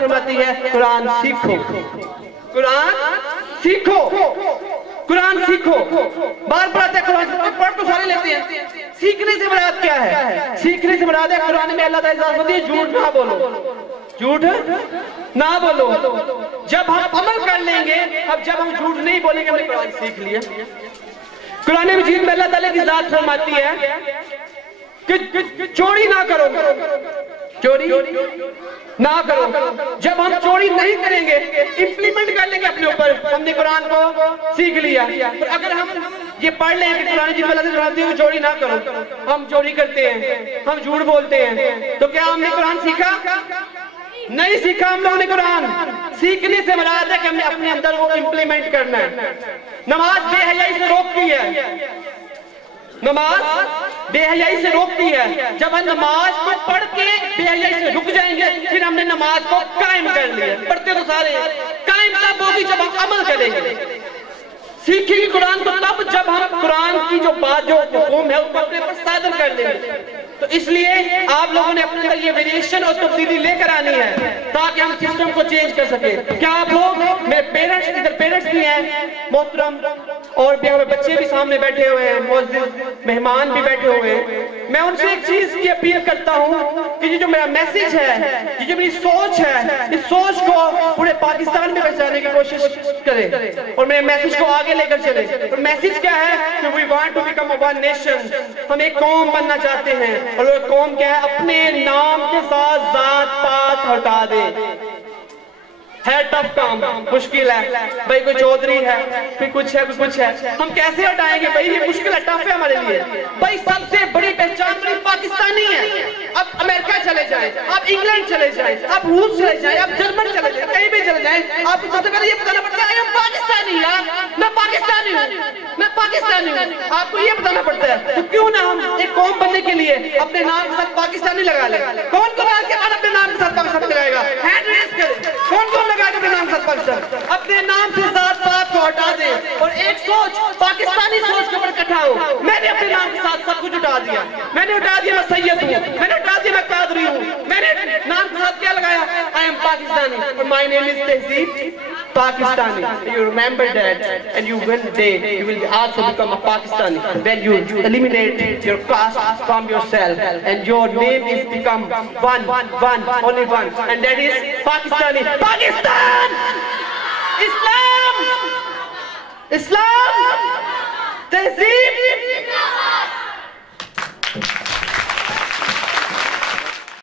फरमाती है कुरान सीखो, कुरान सीखो, कुरान सीखो। बार बार आते हैं कुरान, पढ़ तो सारे लेते हैं, सीखने से मुराद क्या है? सीखने से मुराद है कुरान में अल्लाह ताला होती है झूठ ना बोलो, झूठ ना बोलो। जब हम अमल कर लेंगे, अब जब हम झूठ नहीं बोलेंगे हमने कुरान सीख लिया। कुरान मजीद में अल्लाह ताला की जात फरमाती है कि चोरी ना करो, चोरी ना करो। जब हम चोरी नहीं करेंगे, इंप्लीमेंट कर लेंगे अपने ऊपर, हमने कुरान को सीख लिया। अगर हम ये पढ़ लें कि कुरान मजीद में अल्लाह ताला फरमाती है चोरी ना करो, हम चोरी करते हैं, हम झूठ बोलते हैं, तो क्या हमने कुरान सीखा? नहीं सीखा हम लोगों ने कुरान। सीखने से मुराद है कि हमने अपने अंदर वो इंप्लीमेंट करना है। नमाज बेहयाई से रोकती है, नमाज बेहयाई से रोकती है। जब हम नमाज को पढ़ के बेहयाई से रुक जाएंगे, फिर हमने नमाज को कायम कर लिया। पढ़ते तो सारे, कायम तब होगी जब हम अमल करेंगे। सीखेंगे कुरान तो तब जब हम कुरान की जो बात, जो हुक्म है उसको अपने पर सादर कर लेंगे। तो इसलिए आप लोगों ने अपने अंदर ये वेरिएशन और तब्दीली लेकर आनी है ताकि हम सिस्टम को चेंज कर सके। क्या आप लोग, मेरे पेरेंट्स, इधर पेरेंट्स भी हैं मोहतरम, और भी हमारे बच्चे भी सामने बैठे हुए हैं, मुअज़्ज़िज़ मेहमान भी बैठे हुए हैं। मैं उनसे एक चीज की अपील करता हूँ कि ये जो मेरा मैसेज है, ये जो मेरी सोच है, इस सोच को पूरे पाकिस्तान में पहुंचाने की कोशिश करें और मेरे मैसेज को आगे लेकर चले। और मैसेज क्या है कि we want to become a one nation, हम एक कौम बनना चाहते हैं। और वो कौम क्या है? अपने नाम के साथ जात पात हटा दे। है टफ काम, मुश्किल है भाई, कोई चौधरी है, फिर कुछ है, कुछ है, हम कैसे हटाएंगे भाई? ये मुश्किल है, टफ है हमारे लिए भाई। सबसे बड़ी पहचान बड़ी पाकिस्तानी है। अब अमेरिका चले जाए, आप इंग्लैंड चले जाए, आप रूस चले जाए, आप जर्मन चले जाए, कहीं भी चले जाए, आपको सबसे पहले ये बताना पड़ता है मैं पाकिस्तानी यार, मैं पाकिस्तानी हूँ, मैं पाकिस्तानी हूँ। आपको ये बताना पड़ता है। तो क्यों ना हम एक कौम बनने के लिए अपने नाम के साथ पाकिस्तानी लगा ले? कौन कुरान के बाद अपने नाम के साथ पाकिस्तानी लगाएगा? हैंड रेज करें। कौन कौन लगाएगा अपने नाम के साथ पाकिस्तान? अपने नाम से जात पात को हटा दे और एक सोच, पाकिस्तानी सोच के ऊपर इकट्ठा हो। मैंने अपने नाम के साथ सब कुछ उठा दिया, मैंने उठा दिया मैं सैयद हूँ, मैंने उठा दिया मैं कादरी हूँ, मैंने नाम के साथ क्या लगाया? आई एम पाकिस्तानी और माय नेम इज तहजीब Pakistani. You remember that, and you one day you will also become a Pakistani when you eliminate your caste from yourself, and your name is become one, only one, and that is Pakistani. Pakistan, Islam, Islam, Tehzeeb.